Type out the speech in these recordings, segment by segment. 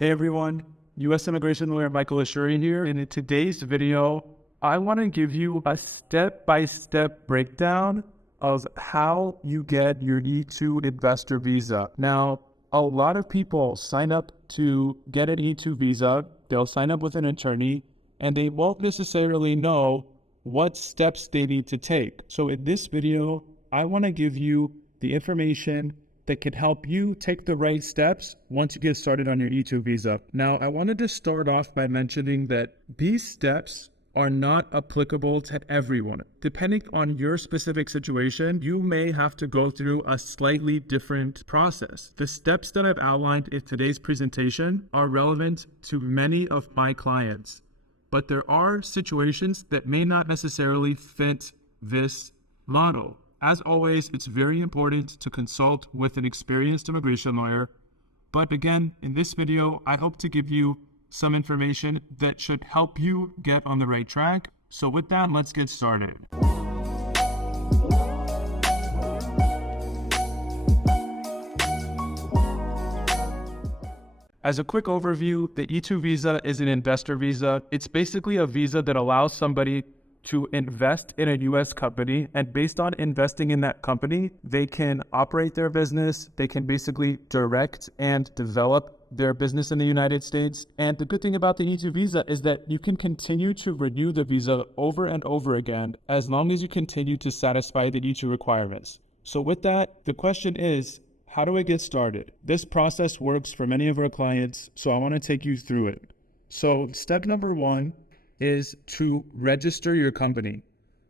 Hey everyone, U.S. immigration lawyer Michael Ashoori here, and in today's video, I want to give you a step-by-step breakdown of how you get your E2 investor visa. Now, a lot of people sign up to get an E2 visa, they'll sign up with an attorney, and they won't necessarily know what steps they need to take. So in this video, I want to give you the information that can help you take the right steps once you get started on your E2 visa. Now, I wanted to start off by mentioning that these steps are not applicable to everyone. Depending on your specific situation, you may have to go through a slightly different process. The steps that I've outlined in today's presentation are relevant to many of my clients, but there are situations that may not necessarily fit this model. As always, it's very important to consult with an experienced immigration lawyer. But again, in this video, I hope to give you some information that should help you get on the right track. So with that, let's get started. As a quick overview, the E2 visa is an investor visa. It's basically a visa that allows somebody to invest in a U.S. company, and based on investing in that company, they can operate their business, they can basically direct and develop their business in the United States. And the good thing about the E2 visa is that you can continue to renew the visa over and over again as long as you continue to satisfy the E2 requirements. So with that, the question is, how do I get started? This process works for many of our clients, so I want to take you through it. So step number one is to register your company.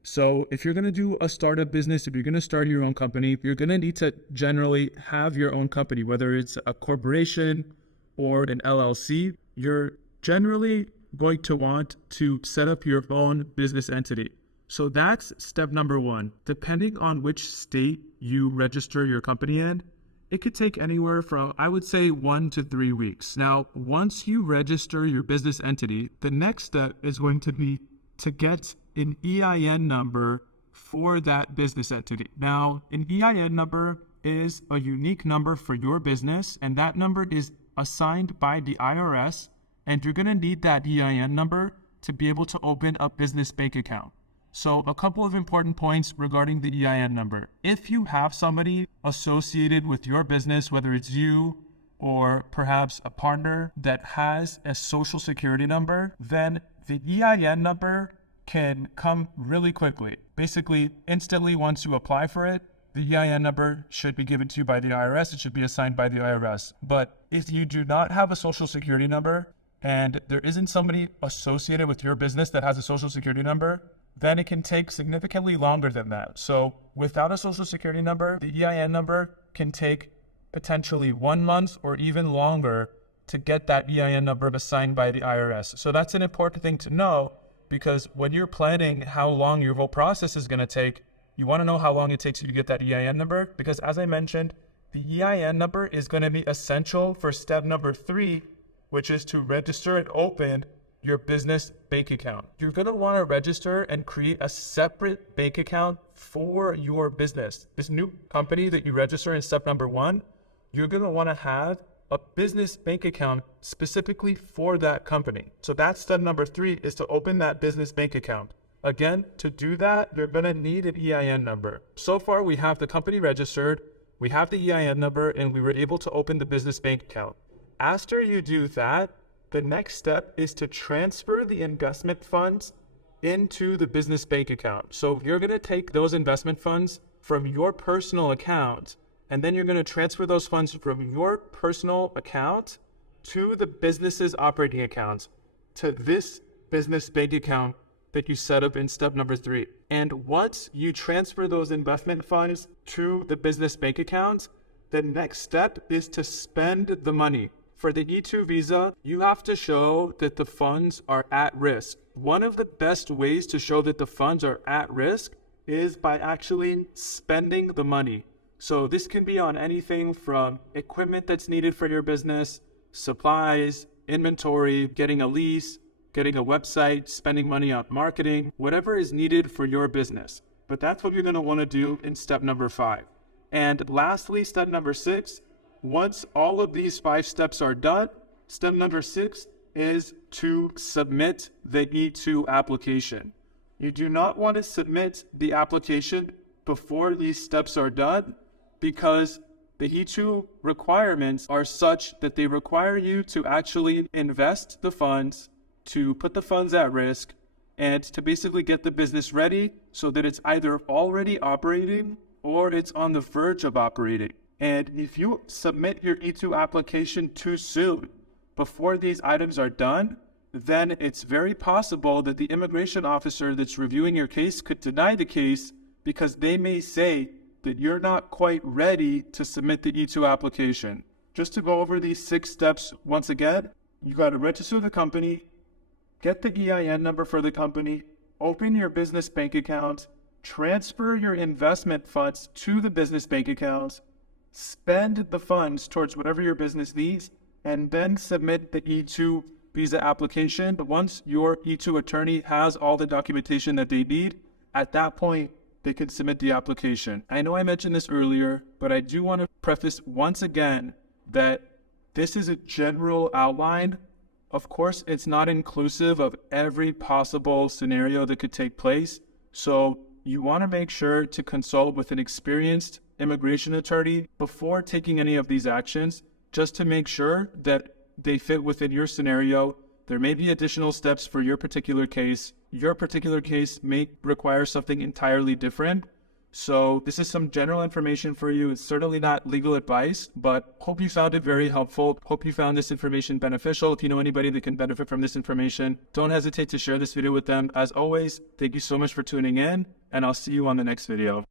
So if you're going to do a startup business, if you're going to start your own company, you're going to need to generally have your own company, whether it's a corporation or an LLC. You're generally going to want to set up your own business entity. So that's step number one. Depending on which state you register your company in, it could take anywhere from, I would say, 1 to 3 weeks. Now, once you register your business entity, the next step is going to be to get an EIN number for that business entity. Now, an EIN number is a unique number for your business, and that number is assigned by the IRS, and you're going to need that EIN number to be able to open a business bank account. So a couple of important points regarding the EIN number. If you have somebody associated with your business, whether it's you or perhaps a partner that has a social security number, then the EIN number can come really quickly. Basically, instantly once you apply for it, the EIN number should be given to you by the IRS. It should be assigned by the IRS. But if you do not have a social security number and there isn't somebody associated with your business that has a social security number, then it can take significantly longer than that. So without a social security number, the EIN number can take potentially 1 month or even longer to get that EIN number assigned by the IRS. So that's an important thing to know, because when you're planning how long your whole process is going to take, you want to know how long it takes you to get that EIN number, because as I mentioned, the EIN number is going to be essential for step number 3, which is to register and open your business bank account. You're going to want to register and create a separate bank account for your business. This new company that you register in step number 1, you're going to want to have a business bank account specifically for that company. So that's step number 3, is to open that business bank account. Again, to do that, you're going to need an EIN number. So far, we have the company registered, we have the EIN number, and we were able to open the business bank account. After you do that, the next step is to transfer the investment funds into the business bank account. So you're going to take those investment funds from your personal account, and then you're going to transfer those funds from your personal account to the business's operating account, to this business bank account that you set up in step number 3. And once you transfer those investment funds to the business bank account, the next step is to spend the money. For the E2 visa, you have to show that the funds are at risk. One of the best ways to show that the funds are at risk is by actually spending the money. So this can be on anything from equipment that's needed for your business, supplies, inventory, getting a lease, getting a website, spending money on marketing, whatever is needed for your business. But that's what you're going to want to do in step number 5. And lastly, step number 6, once all of these 5 steps are done, Step number 6 is to submit the E2 application. You do not want to submit the application before these steps are done because the E2 requirements are such that they require you to actually invest the funds, to put the funds at risk, and to basically get the business ready so that it's either already operating or it's on the verge of operating. And if you submit your E2 application too soon, before these items are done, then it's very possible that the immigration officer that's reviewing your case could deny the case because they may say that you're not quite ready to submit the E2 application. Just to go over these 6 steps once again, you got to register the company, get the EIN number for the company, open your business bank account, transfer your investment funds to the business bank account, spend the funds towards whatever your business needs, and then submit the E2 visa application. But once your E2 attorney has all the documentation that they need, at that point, they can submit the application. I know I mentioned this earlier, but I do want to preface once again that this is a general outline. Of course, it's not inclusive of every possible scenario that could take place. So you want to make sure to consult with an experienced immigration attorney before taking any of these actions, just to make sure that they fit within your scenario. There may be additional steps for your particular case. Your particular case may require something entirely different. So this is some general information for you. It's certainly not legal advice, but hope you found it very helpful. Hope you found this information beneficial. If you know anybody that can benefit from this information, don't hesitate to share this video with them. As always, thank you so much for tuning in, and I'll see you on the next video.